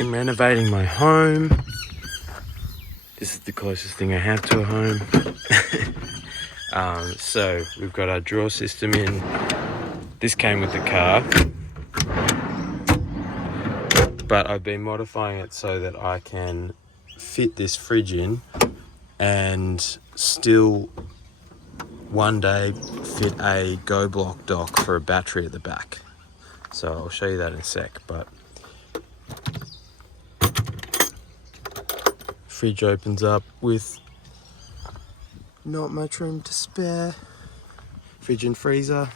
I'm renovating my home. This is the closest thing I have to a home. So we've got our drawer system in. This came with the car, but I've been modifying it so that I can fit this fridge in and still one day fit a Goblock dock for a battery at the back. So I'll show you that in a sec, but fridge opens up with not much room to spare. Fridge and freezer.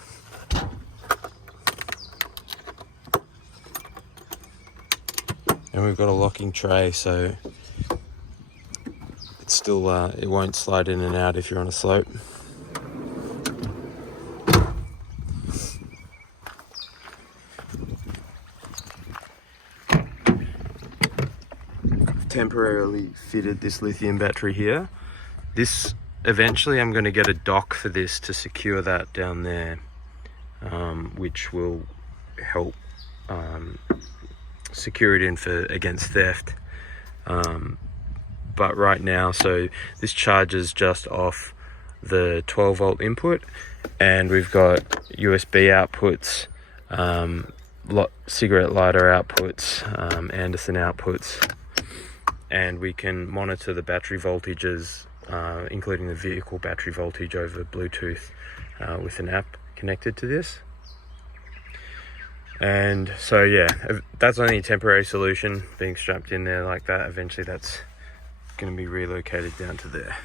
And we've got a locking tray, so it's still it won't slide in and out if you're on a slope. Temporarily fitted this lithium battery here. This eventually I'm going to get a dock for this to secure that down there, which will help secure it in against theft. But right now, so this charges just off the 12 volt input, and we've got USB outputs, cigarette lighter outputs, Anderson outputs, and we can monitor the battery voltages, including the vehicle battery voltage over Bluetooth with an app connected to this. And so yeah, that's only a temporary solution, being strapped in there like that. Eventually that's going to be relocated down to there.